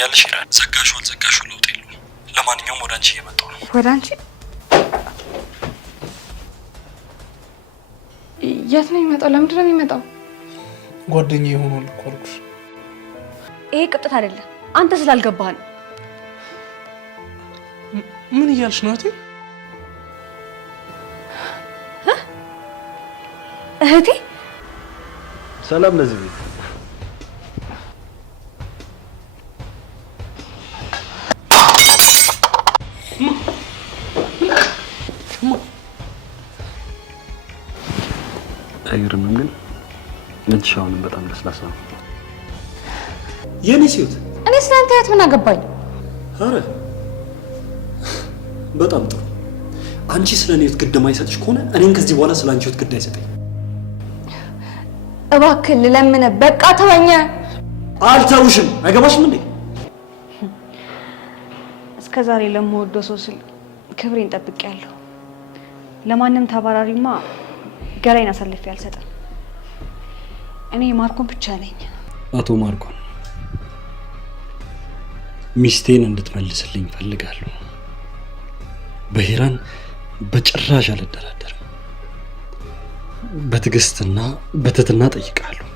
ትሰሚኛለሽ ይራን? ዘጋሽው ለውጥ የለውም። ለማንኛውም ወደ አንቺ እየመጣሁ ነው። ወደ አንቺ? የት ነው የሚመጣው? ለምንድን ነው የሚመጣው? ጓደኛዬ ሆኗል እኮ አልኩሽ። ይሄ ቅጥት አይደለም፣ አንተ ስላልገባህ ነው። ምን እያልሽ ነው እህቴ? እህቴ? ሰላም ለዚህ ቤት። አይገርምም ግን እጅሽ አሁንም በጣም ለስላሳ ነው። የኔ ሲውት እኔ ስላንተ ያት ምን አገባኝ? አረ በጣም ጥሩ። አንቺ ስለኔ ህይወት ግድ የማይሰጥሽ ከሆነ እኔም ከዚህ በኋላ ስለ አንቺ ህይወት ግድ አይሰጠኝ። እባክህ ልለምንህ፣ በቃ ተወኝ። አልተውሽም። አይገባሽም እንዴ? እስከ ዛሬ ለምወደው ሰው ስል ክብሬን ጠብቄያለሁ። ለማንም ተባራሪማ ገላይን አሳልፌ አልሰጥም። እኔ ማርኮን ብቻ ነኝ። አቶ ማርኮን ሚስቴን እንድትመልስልኝ ፈልጋለሁ። በሂራን በጭራሽ አልደራደርም። በትዕግስትና በትህትና ጠይቃለሁ።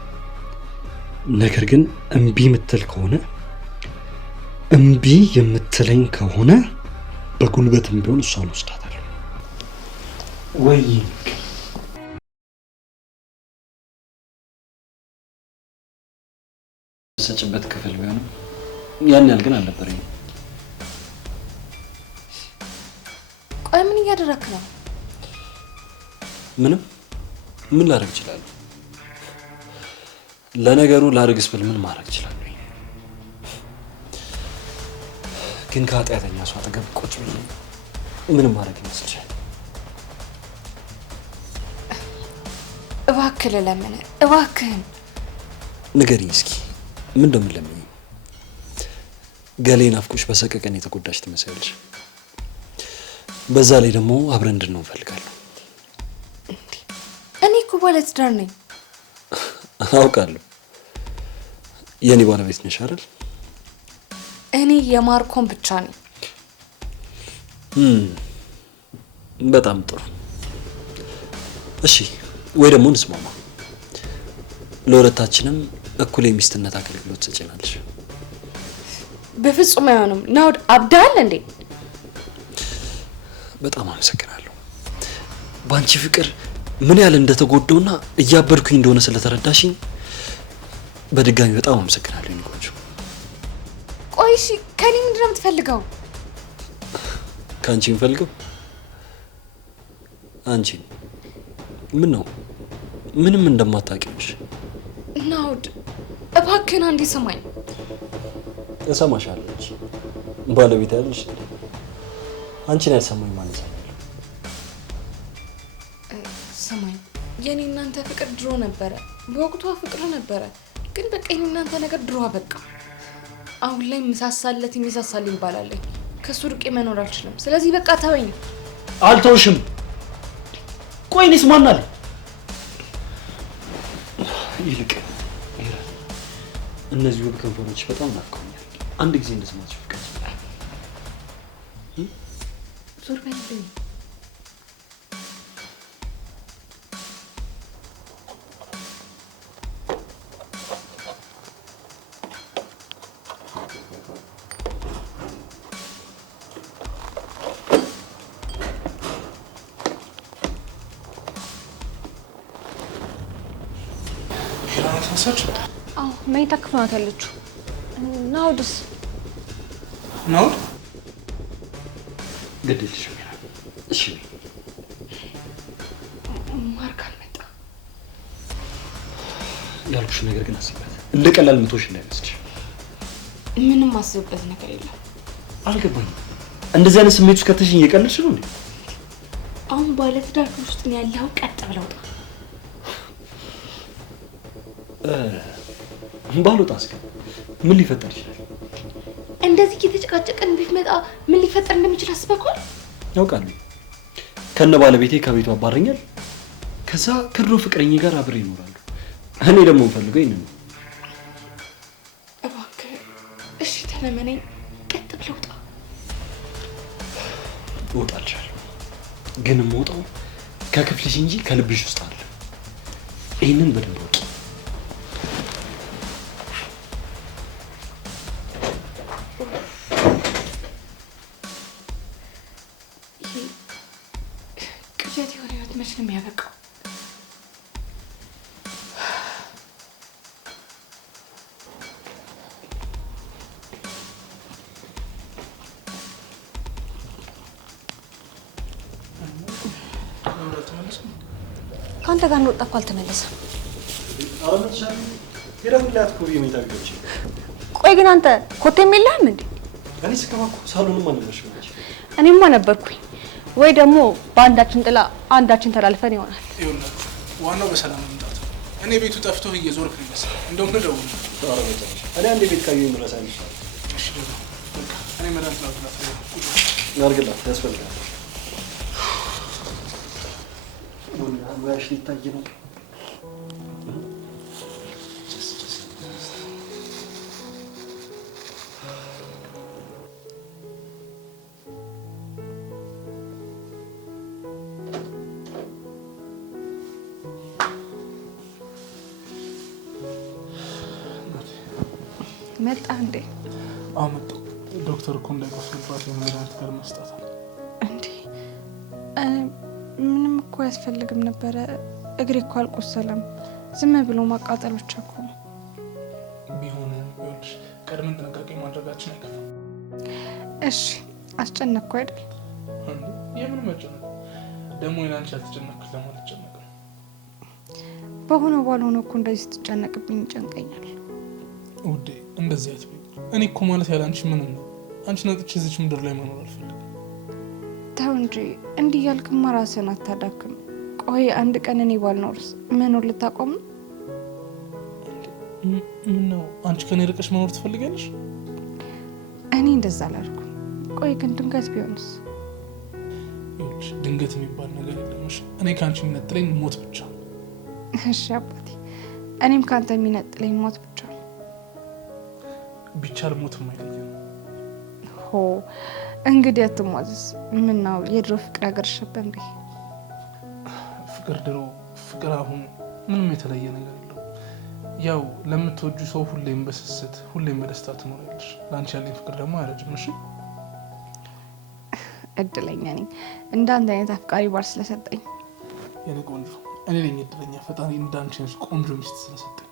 ነገር ግን እምቢ የምትል ከሆነ እምቢ የምትለኝ ከሆነ በጉልበትም ቢሆን እሷን ወስዳታለሁ። ወይ ሰጭበት ክፍል ቢሆንም ያን ያህል ግን አልነበረኝም። ቆይ ምን እያደረክ ነው? ምን ላደርግ እችላለሁ? ለነገሩ ላርግስ ብል ምን ማድረግ እችላለሁ? ግን ከኃጢአተኛ ሰው አጠገብ ቁጭ ብዬ ምንም ማድረግ ይመስልሻል? እባክህ ልለምንህ፣ እባክህን ንገሪኝ እስኪ ምን እንደምለምኝ? ገሌ ናፍቆሽ በሰቀቀን የተጎዳሽ ትመስያለሽ። በዛ ላይ ደግሞ አብረን እንድንሆን እፈልጋለሁ። እኔ እኮ ባለትዳር ነኝ። አውቃለሁ። የኔ ባለቤት ነሽ አይደል? እኔ የማርኮን ብቻ ነኝ። በጣም ጥሩ። እሺ ወይ ደግሞ እንስማማ። ለሁለታችንም እኩል የሚስትነት አገልግሎት ትሰጪናለሽ። በፍጹም አይሆንም። ናውድ አብዳል እንዴ? በጣም አመሰግናለሁ። ባንቺ ፍቅር ምን ያህል እንደተጎዳውና እያበድኩኝ እንደሆነ ስለተረዳሽኝ በድጋሚ በጣም አመሰግናለሁ። የኔ ቆንጆ። ቆይ እሺ፣ ከኔ ምንድን ነው የምትፈልገው? ከአንቺ የምፈልገው አንቺን። ምን ነው ምንም እንደማታውቂውሽ? ናውድ እባክህን አንዴ ስማኝ። እሰማሻለሁ። ባለቤት ያለሽ አንቺን ያልሰማኝ ማለት ነው። ስማኝ፣ የኔ እናንተ ፍቅር ድሮ ነበረ፣ በወቅቱ ፍቅር ነበረ። ግን በቃ የኔ እናንተ ነገር ድሮ በቃ። አሁን ላይ ምሳሳለት የሚሳሳልኝ ባላለኝ ከሱ ርቄ መኖር አልችልም። ስለዚህ በቃ ተወኝ። አልተውሽም። ቆይ እኔስ ማን አለ? ይልቅ እነዚህ ውብ ከንፈሮች በጣም ናፍቀውኛል። አንድ ጊዜ እንደስማቸው ፍቅር ዞር በልልኝ። አዎ መኝታ ክፍል ናት ያለችው። ናውድስ? ናውድ ግድልሽ። እሺ ማርክ አልመጣ ያልኩሽ ነገር ግን አስቢበት። እንደ ቀላል ምቶሽ እንዳይመስልሽ። ምንም አስብበት ነገር የለም። አልገባኝም። እንደዚህ አይነት ስሜት ውስጥ ከተሽኝ እየቀለድሽ ነው እንዴ? አሁን ባለትዳር ውስጥ ነው ያለው። ቀጥ ብለው ጣ ባልወጣስ ግን ምን ሊፈጠር ይችላል? እንደዚህ እየተጨቃጨቀን ቤት መጣ ምን ሊፈጠር እንደሚችል አስበኳል? ያውቃለሁ። ከነ ባለቤቴ ከቤቱ አባረኛል። ከዛ ከድሮ ፍቅረኛ ጋር አብሬ እኖራለሁ። እኔ ደግሞ ፈልገው ይሄንን ነው። እባክህ እሺ ተነስ። ለመነኝ ቀጥ ብለህ ውጣ። እወጣልሻለሁ፣ ግን የምወጣው ከክፍልሽ እንጂ ከልብሽ ውስጥ አለ። ይህንን በደንብ ወቂ። ቅዠት የሆነ ህይወት መች ነው የሚያበቃው? ከአንተ ጋር እንወጣ እኮ አልተመለሰም። ቆይ ግን አንተ ኮቴም የለህም እንዴ? እኔ ስገባ እኮ ሳሎንም አልነበርሽም። እኔማ ነበርኩኝ። ወይ ደግሞ በአንዳችን ጥላ አንዳችን ተላልፈን ይሆናል። ይኸውላችሁ ዋናው በሰላም መምጣት። እኔ ቤቱ ጠፍቶ እየዞርክ ነው ይመስል እንደውም ልደውል። እኔ አንዴ ቤት ካየሁ ምረሳ ይመስላል። እሺ ደግሞ በቃ እኔ መድኃኒት ላውጣት ላድርግላት ያስፈልጋል። ሙያሽ ሊታይ ነው። መጣ እንዴ? አዎ መጣሁ። ዶክተር እኮ እንዳይቆስልባት የመድኃኒት ጋር መስጠት እንዴ? ምንም እኮ አያስፈልግም ነበረ። እግሬ እኮ አልቆሰለም። ዝም ብሎ ማቃጠል ብቻ እኮ ነው። ቢሆንም ይኸውልሽ ቀድመን ጥንቃቄ ማድረጋችን አይከፋም። እሺ አስጨነቅኩ አይደል? የምን መጨነቅ ደግሞ? ይላንቺ አልተጨነቅኩት ለማለት ጨነቅ ነው። በሆነ ባልሆነ እኮ እንደዚህ ስትጨነቅብኝ ይጨንቀኛል። ውዴ እንደዚህ አትበይ። እኔ እኮ ማለት ያለ አንቺ ምንም ነው። አንቺ ነጥቼ እዚች ምድር ላይ መኖር አልፈልግም። ተው እንጂ እንዲህ ያልክማ ራስህን አታዳክም። ቆይ አንድ ቀን እኔ ባልኖርስ መኖር ልታቆም ነው? ምን ነው አንቺ ከኔ ርቀሽ መኖር ትፈልጋለሽ? እኔ እንደዛ አላልኩም። ቆይ ግን ድንገት ቢሆንስ? ይኸውልሽ ድንገት የሚባል ነገር የለምሽ። እኔ ከአንቺ የሚነጥለኝ ሞት ብቻ። እሺ አባቴ፣ እኔም ከአንተ የሚነጥለኝ ሞት ብቻ ነው። ቢቻል ሞት የማይለየን ሆ እንግዲህ አትሟዝስ። ምን ነው የድሮ ፍቅር ያገረሸብህ እንዴ? ፍቅር ድሮ ፍቅር አሁን ምንም የተለየ ነገር የለው። ያው ለምትወጁ ሰው ሁሌም በስስት ሁሌም በደስታ ትኖራለሽ። ለአንቺ ያለኝ ፍቅር ደግሞ አያረጅም። እሺ እድለኛ ነኝ እንዳንተ አይነት አፍቃሪ ባል ስለሰጠኝ። የኔ ቆንጆ እኔ ነኝ እድለኛ። ፈጣሪ እንዳንቺ ቆንጆ ሚስት ስለሰጠኝ።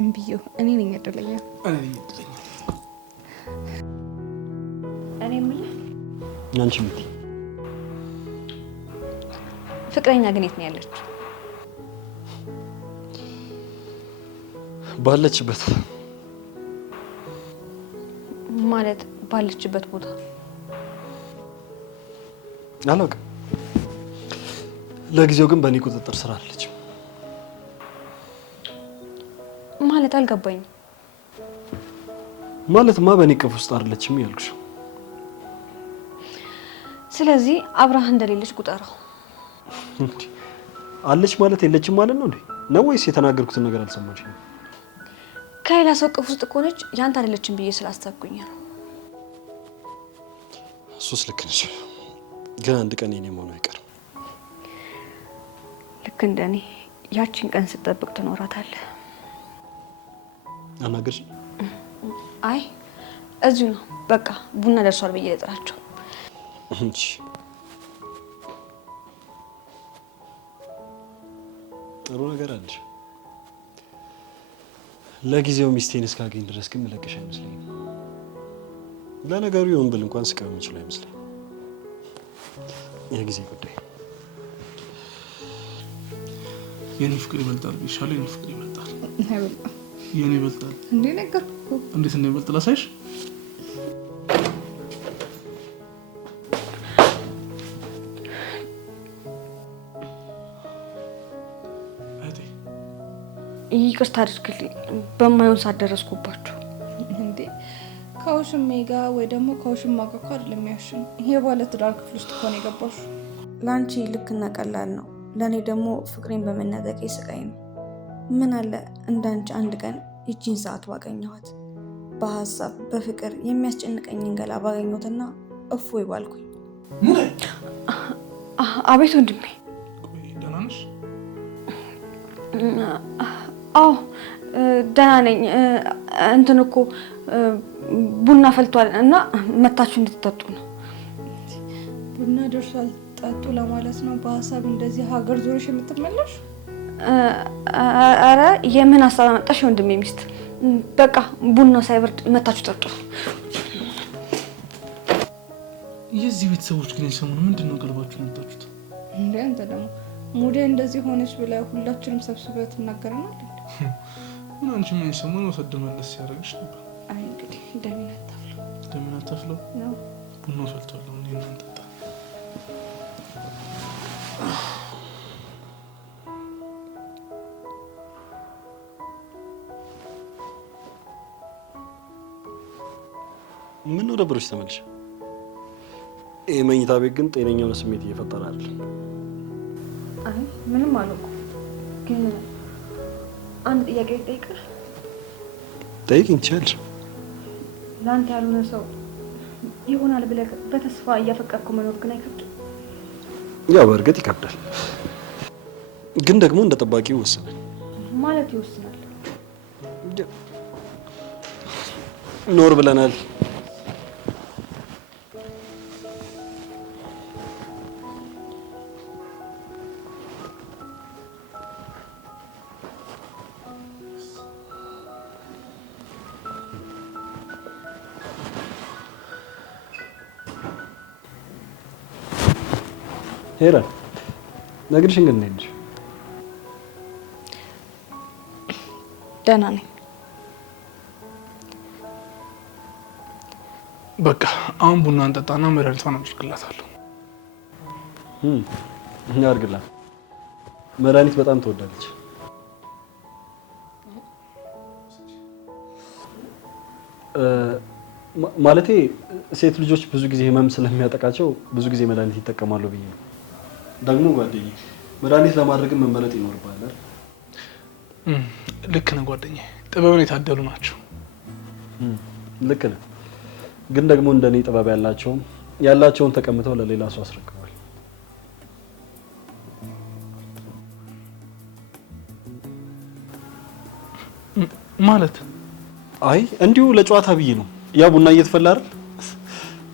እምብዬ እኔ ነኝ እድለኛ። እኔ ነኝ እድለኛ። እኔ የምልህ አንቺ ምት ፍቅረኛ ግን የት ነው ያለችው? ባለችበት ማለት ባለችበት ቦታ አላውቅም። ለጊዜው ግን በእኔ ቁጥጥር ስር አለች። ማለት አልገባኝም። ማለትማ በእኔ ቅፍ ውስጥ አይደለችም ያልኩሽ። ስለዚህ አብራህ እንደሌለች ቁጠራው። አለች ማለት የለችም ማለት ነው እንዴ? ነው ወይስ የተናገርኩትን ነገር አልሰማችም? ከሌላ ሰው ቅፍ ውስጥ ከሆነች ያንተ አይደለችም ብዬ ስላሰብኩኝ ነው። እሱስ ልክ ነሽ፣ ግን አንድ ቀን የኔ መሆኑ አይቀርም። ልክ እንደኔ ያቺን ቀን ስትጠብቅ ትኖራታለህ። አናገርሽ? አይ እዚሁ ነው። በቃ ቡና ደርሷል ብዬ ልጥራቸው። እንጂ ጥሩ ነገር አለሽ። ለጊዜው ሚስቴን እስካገኝ ድረስ ግን መለቀሽ አይመስለኝም። ለነገሩ ይሁን ብል እንኳን ስቀር የምችለው አይመስለኝም። የጊዜ ጉዳይ። የኔ ፍቅር ይበልጣል ቢሻለው። የኔ ፍቅር ይበልጣል። አይበልጣም። የኔ ይበልጣል። እንዴ ነገርኩህ። እንዴት እንደሚበልጥ ላሳይሽ። ይቅርታ አድርግልኝ፣ በማይሆን ሰዓት ደረስኩባችሁ። እንዴ ከውሽሜ ጋር ወይ ደግሞ ከውሽማ ጋር እኮ አይደለም ያልሽኝ። የባለ ትዳር ክፍል ውስጥ እኮ ነው የገባሽው። ለአንቺ ልክና ቀላል ነው፣ ለእኔ ደግሞ ፍቅሬን በመነጠቄ ስቃይ ነው። ምን አለ እንዳንቺ አንድ ቀን ይቺን ሰዓት ባገኘኋት። በሀሳብ በፍቅር የሚያስጨንቀኝን ገላ ባገኘሁትና እፎይ ባልኩኝ። አቤት ወንድሜ። ደህና ነሽ? አዎ ደህና ነኝ። እንትን እኮ ቡና ፈልቷል እና መታችሁ እንድትጠጡ ነው። ቡና ደርሷል ጠጡ ለማለት ነው በሀሳብ እንደዚህ ሀገር ዞርሽ የምትመለሽ? አረ የምን ሀሳብ አመጣሽ ወንድሜ ሚስት? በቃ ቡናው ሳይበርድ መታችሁ ጠጡ። የዚህ ቤተሰቦች ግን የሰሙን ምንድነው ቀልባችሁ መጣችሁት? እንዴ አንተ ደግሞ ሙዴ እንደዚህ ሆነች ብለህ ሁላችንም ሰብስበህ ትናገረናል እንዴ? ምን አንቺ ምን ሰሞኑን ወሰደ መለስ ያደርግሽ ነበር። አይ እንግዲህ ደምን አታፍለው ነው። ቡናው ፈልቷል እንዴ እናንተ? ምን ነው ደብሮሽ ተመልሽ? ይሄ መኝታ ቤት ግን ጤነኛ የሆነ ስሜት እየፈጠረ አይደል? አይ ምንም አልኩ። ግን አንድ ጥያቄ ልጠይቅህ። ጠይቂኝ ትችያለሽ። ለአንተ ያልሆነ ሰው ይሆናል ብለህ በተስፋ እያፈቀርኩ መኖር ግን አይከብድም? ያው በእርግጥ ይከብዳል፣ ግን ደግሞ እንደ ጠባቂው ይወስናል። ማለት ይወስናል? ኖር ብለናል። ሄለን ነግርሽኝ ግን ነኝ። ደህና ነኝ። በቃ አሁን ቡና እንጠጣና መድኃኒቷን አድርግላታለሁ። አድርግላት። መድኃኒት በጣም ትወዳለች። ማለቴ ሴት ልጆች ብዙ ጊዜ ህመም ስለሚያጠቃቸው ብዙ ጊዜ መድኃኒት ይጠቀማሉ ብዬ ነው። ደግሞ ጓደኛዬ መድኃኒት ለማድረግም መመረጥ ይኖርባል። ልክ ነህ ጓደኛዬ፣ ጥበብን የታደሉ ናቸው። ልክ ነህ። ግን ደግሞ እንደኔ ጥበብ ያላቸውን ተቀምተው ለሌላ ሰው አስረክቧል። ማለት አይ እንዲሁ ለጨዋታ ብዬ ነው። ያ ቡና እየተፈላ አይደል?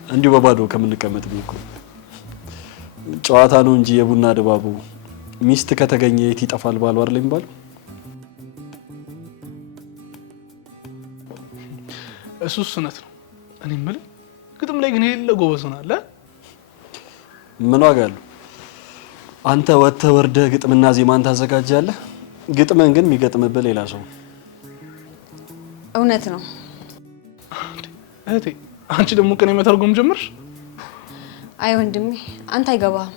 እንዲሁ በባዶ ከምንቀመጥ ብዬ እኮ ጨዋታ ነው እንጂ የቡና ድባቡ ሚስት ከተገኘ የት ይጠፋል ባሉ አይደል የሚባለው? እሱስ እውነት ነው። እኔ የምልህ ግጥም ላይ ግን የሌለ ጎበዝ ሆናለ። ምን ዋጋ አለው? አንተ ወጥተህ ወርደህ ግጥምና ዜማን ታዘጋጃለህ። ግጥምን ግን የሚገጥምብህ ሌላ ሰው። እውነት ነው። እህቴ አንቺ ደግሞ ቅኔ መተርጎም ጀመርሽ? አይ ወንድሜ አንተ አይገባህም።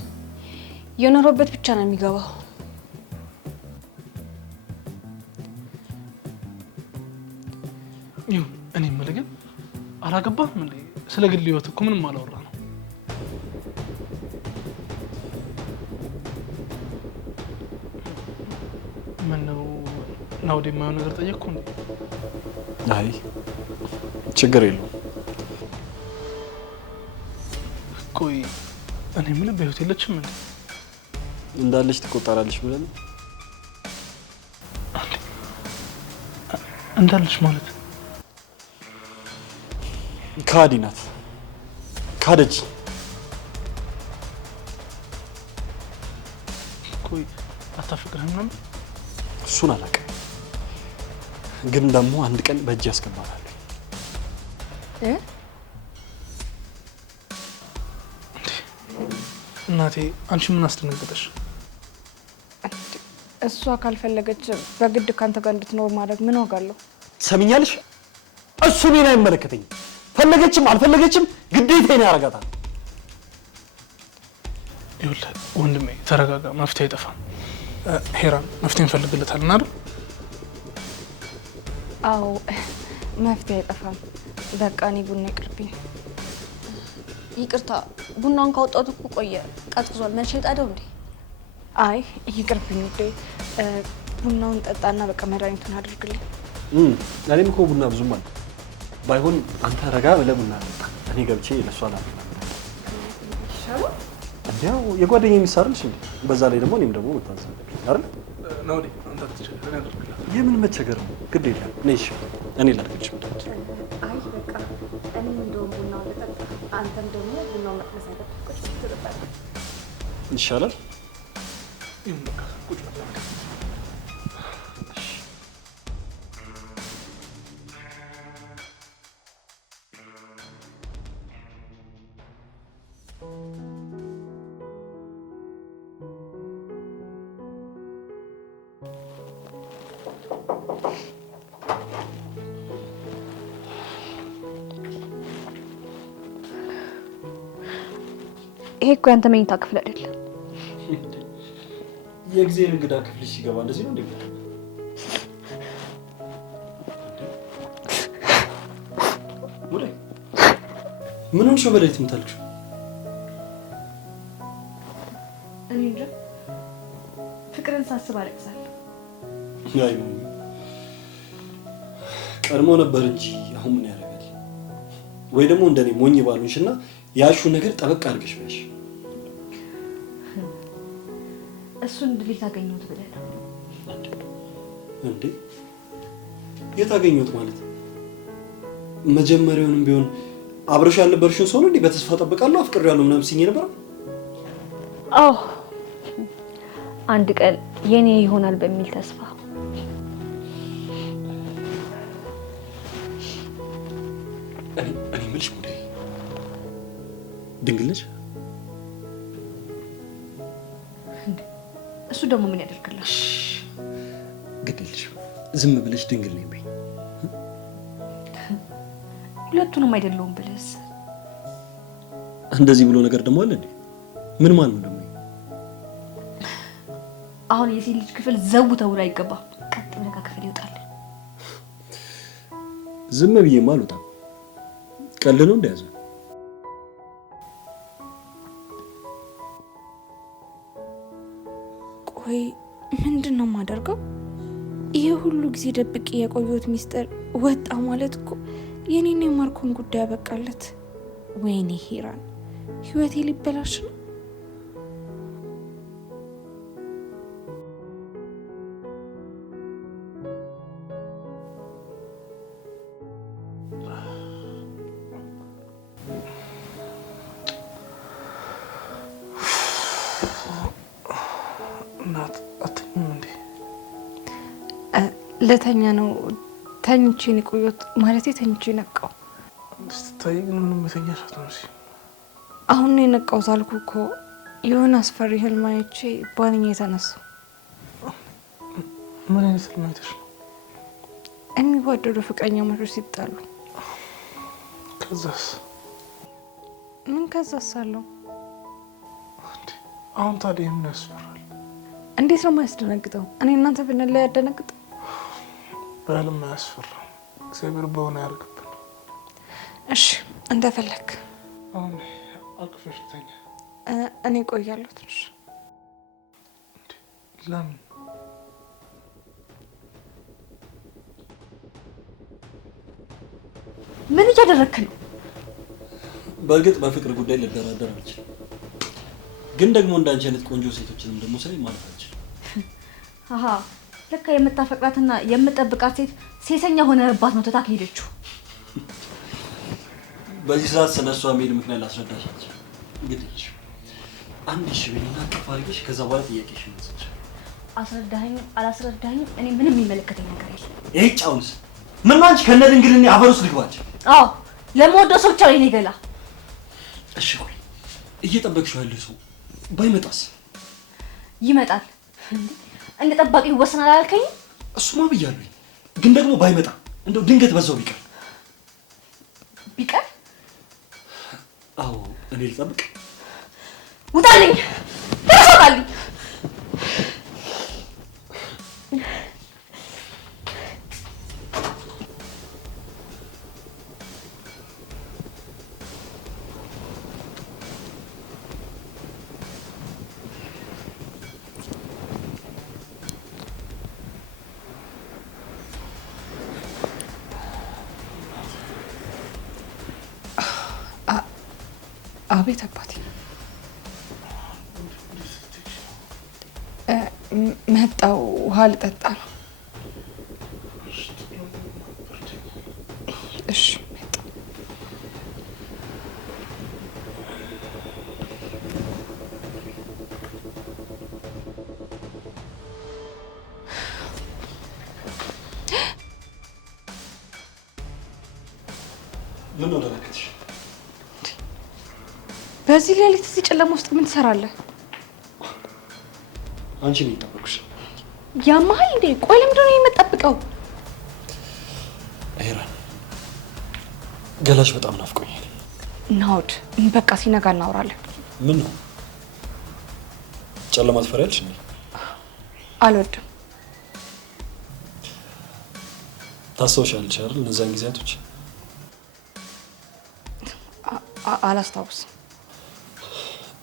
የኖረበት ብቻ ነው የሚገባው። ይሁን። እኔ የምልህ ግን አላገባህም እንዴ? ስለ ግል ህይወት እኮ ምንም አላወራ ነው። ምን ነው ናውዴ የማየው ነገር ጠየቅኩ እንዴ? አይ ችግር የለውም። ቆይ እኔ የምልህ በህይወት የለችም እንዴ? እንዳለች ትቆጠራለች ብለን እንዳለች ማለት ካዲ ናት። ካደች። ቆይ አታፍቅርህም ነበር? እሱን አላውቅም፣ ግን ደግሞ አንድ ቀን በእጅ ያስገባታል። እናቴ አንቺ ምን አስደነገጠሽ? እሷ ካልፈለገች በግድ ካንተ ጋር እንድትኖር ማድረግ ምን ዋጋ አለው? ትሰሚኛለሽ? እሱ እኔን አይመለከተኝም። ፈለገችም አልፈለገችም ግዴታዬን ያደርጋታል። ይኸውልህ ወንድሜ ተረጋጋ፣ መፍትሄ አይጠፋም። ሄራን መፍትሄ እንፈልግለታለን አይደል? አዎ መፍትሄ አይጠፋም። በቃ እኔ ቡና ይቅርብኝ። ይቅርታ ቡናውን ካወጣሁት እኮ ቆየ፣ ቀዝቅዟል። መልሼ ልጣደው እንዴ? አይ ይቅርብኝ ውዴ። ቡናውን ጠጣና በቃ መድኃኒቱን አድርግልኝ። እኔም እኮ ቡና ብዙም አለ። ባይሆን አንተ ረጋ ብለህ ቡና ጠጣ፣ እኔ ገብቼ ለሷ ላምጣ። እንዲያው የጓደኛዬ ሚስት አይደልሽ እንዴ? በዛ ላይ ደግሞ እኔም ደግሞ መታዘብ አይደል? ነው እንዴ? አንተ ትችላለህ፣ እኔ አደርግልሃለሁ። የምን መቸገር ነው? ግድ የለም ነይ። እሺ እኔ ላድርግልሽ። አይ በቃ እኔም እንደውም ቡናው ልጠጣ፣ አንተም ደግሞ ቡናው መቅመስ አይደለም ቁጭ ትጠጣለህ ይሻላል። ይሁን በቃ ቁጭ በል። ይሄ እኮ ያንተ መኝታ ክፍል አይደለም። የጊዜ እንግዳ ክፍል ሲገባ እንደዚህ ነው እንዴ? ሙላይ ምን ሆንሽ? በላይ ትምታልሽ? እኔ እንጃ ፍቅርን ሳስብ አለቅሳለሁ። አይ ቀድሞ ነበር እንጂ አሁን ምን ያደርጋል? ወይ ደግሞ እንደኔ ሞኝ ባሉሽና ያሹ ነገር ጠበቅ አድርገሽ በሽ። እሱን እንዴት አገኘሁት ብለህ ነው እንዴ? የት አገኘሁት ማለት መጀመሪያውንም ቢሆን አብረሽ ያልነበርሽውን ሰው ነው እንዴ በተስፋ ጠብቃለሁ አፍቅሬያለሁ ምናምን ሲኝ ነበር። አዎ አንድ ቀን የኔ ይሆናል በሚል ተስፋ። እኔ የምልሽ ሙዴ ድንግል ነሽ? እሱ ደግሞ ምን ያደርግልሃል? ግድ የለሽም ዝም ብለሽ ድንግል ነኝ በይ። ሁለቱንም አይደለውም ብለስ እንደዚህ ብሎ ነገር ደግሞ አለ እንዴ? ምን ማለት ነው ደግሞ? አሁን የሴት ልጅ ክፍል ዘው ተብሎ አይገባም። ቀጥ ብለህ ከክፍል ይወጣል። ዝም ብዬማ አልወጣም። ቀልድ ነው እንደያዘ። ቆይ ምንድን ነው የማደርገው? ይሄ ሁሉ ጊዜ ደብቄ የቆየሁት ሚስጥር ወጣ ማለት እኮ የኔና የማርኮን ጉዳይ ያበቃለት። ወይኔ ሂራን ህይወቴ ሊበላሽ ነው። እናት አትኝም እንዴ? ለተኛ ነው ተኝቼ ነው የቆየሁት። ማለቴ ተኝቼ ነቃው። ስትታይ ግን ምንም የተኛሽ አትመስይ። አሁን ነው የነቃሁት አልኩህ እኮ። የሆነ አስፈሪ ህልም አይቼ ባንኛ የተነሳው። ምን አይነት ህልም አይተሽ ነው? የሚዋደዱ ፍቅረኛሞች ሲጣሉ። ከዛስ? ምን ከዛስ አለው? አሁን ታዲያ ምን ያስፈራል? እንዴት ነው የማያስደነግጠው? እኔ እናንተ ብንለያይ ያደነግጥ? በህልም አያስፈራም። እግዚአብሔር በሆነ ያርግብን። እሺ እንደፈለክ። አሁን አቅፈሽ ልተኛ። እኔ ቆያለሁ ትንሽ። ለምን? ምን እያደረክ ነው? በእርግጥ በፍቅር ጉዳይ ልደራደር አልችልም፣ ግን ደግሞ እንዳንቺ አይነት ቆንጆ ሴቶችንም ደግሞ ሳይ ማለት አልችልም። አሃ ለካ የምታፈቅራትና የምጠብቃት ሴት ሴሰኛ ሆነህባት ነው ትታክ ሄደችው። በዚህ ሰዓት ስለሷ መሄድ ምክንያት ላስረዳሽ አልችልም። እንግዲህ አንድ ሽብኝና አድርገሽ ከዛ በኋላ ጥያቄሽ ነው። አስረዳኸኝም አላስረዳኸኝም እኔ ምንም የሚመለከተኝ ነገር የለም። ይሄ ጫውንስ ምን ማንች ከነ ድንግልና አፈሩስ ልግባች? አዎ ለምወደው ሰው ብቻ ነው ገላ። እሺ ቆይ እየጠበቅሽው ያለው ሰው ባይመጣስ? ይመጣል። እንደ ጠባቂ ይወሰናል አላልከኝ? እሱማ ብያለሁ፣ ግን ደግሞ ባይመጣ እንደው ድንገት በዛው ቢቀር ቢቀር? አዎ እኔ ልጠብቅ። ውጣልኝ! ተሰጣልኝ! አቤት አባቴ። መጣው ውሃ ልጠጣ ነው። እሺ መጣ። ምን ነው ደረከትሽ? በዚህ ሌሊት እዚህ ጨለማ ውስጥ ምን ትሰራለህ? አንቺ ነው የጠበኩሽ። ያማሃል እንዴ? ቆይ ለምንድን ነው የምጠብቀው? ሄራን ገላሽ በጣም ናፍቆኛል። ናውድ በቃ ሲነጋ እናወራለን። ምን ነው ጨለማ ትፈሪያለሽ እንዴ? አልወድም። ታስታውሻለሽ አይደል እነዛን ጊዜያቶች? አላስታውስም።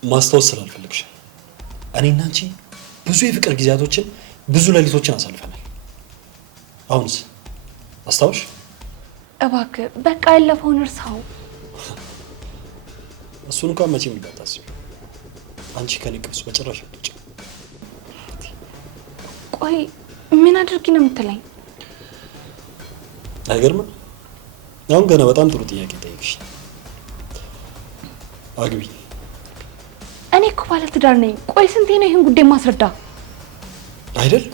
ማስታወስ ስላልፈልግሽ እኔና አንቺ ብዙ የፍቅር ጊዜያቶችን ብዙ ሌሊቶችን አሳልፈናል። አሁንስ አስታውሽ? እባክህ በቃ ያለፈውን እርሳው። እሱን እንኳን መቼም እንዳታስቢ። አንቺ ከኔ ቅብስ በጭራሽ አትወጪ። ቆይ ምን አድርጊ ነው የምትለኝ? አይገርምም? አሁን ገና በጣም ጥሩ ጥያቄ ጠይቅሽ። አግቢ። እኔ እኮ ባለ ትዳር ነኝ። ቆይ ስንቴ ነው ይህን ጉዳይ ማስረዳ? አይደል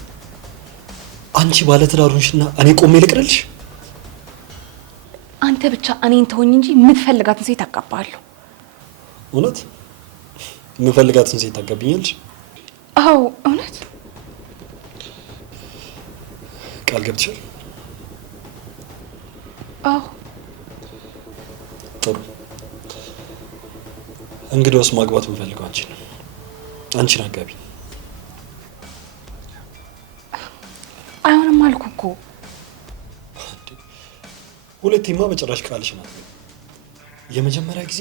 አንቺ ባለ ትዳሩንሽና እኔ ቆሜ ልቅርልሽ? አንተ ብቻ እኔን ተወኝ እንጂ የምትፈልጋትን ሴት አጋባለሁ። እውነት የምፈልጋትን ሴት ታጋቢኛለሽ? አዎ እውነት። ቃል ገብተሻል? አዎ። ጥሩ። እንግዲያውስ ማግባት የምፈልገው አንቺን ነው። አንቺን አጋቢ። አይሆንም አልኩ እኮ። ሁለቴማ በጭራሽ ቃልሽን አትበይም። የመጀመሪያ ጊዜ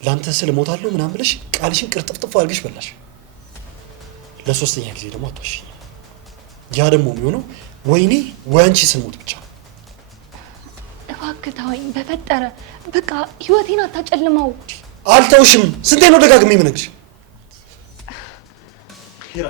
ለአንተ ስል እሞታለሁ ምናምን ብለሽ ቃልሽን ቅርጥፍጥፍ አድርገሽ በላሽ። ለሶስተኛ ጊዜ ደግሞ አትዋሽኝ። ያ ደግሞ የሚሆነው ወይኔ ወይ አንቺ ስንሞት ብቻ። እባክህ ተወኝ በፈጠረ። በቃ ህይወቴን አታጨልመው። አልተውሽም። ስንቴ ነው ደጋግሜ የምነግርሽ? ሂራ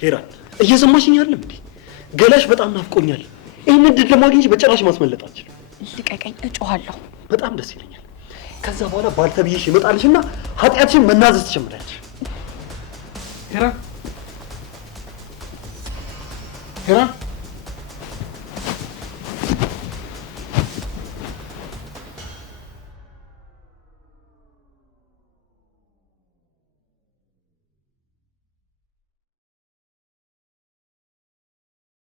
ሄራን እየሰማሽኝ አይደለም እንዴ? ገላሽ በጣም ናፍቆኛል። ይህን እድል ለማግኘት በጭራሽ ማስመለጥ አልችልም። ልቀቀኝ፣ እጮሃለሁ። በጣም ደስ ይለኛል። ከዛ በኋላ ባልተብዬሽ ይመጣልሽና ኃጢአትሽን መናዘዝ ትጀምሪያለሽ። ሄራን ሄራን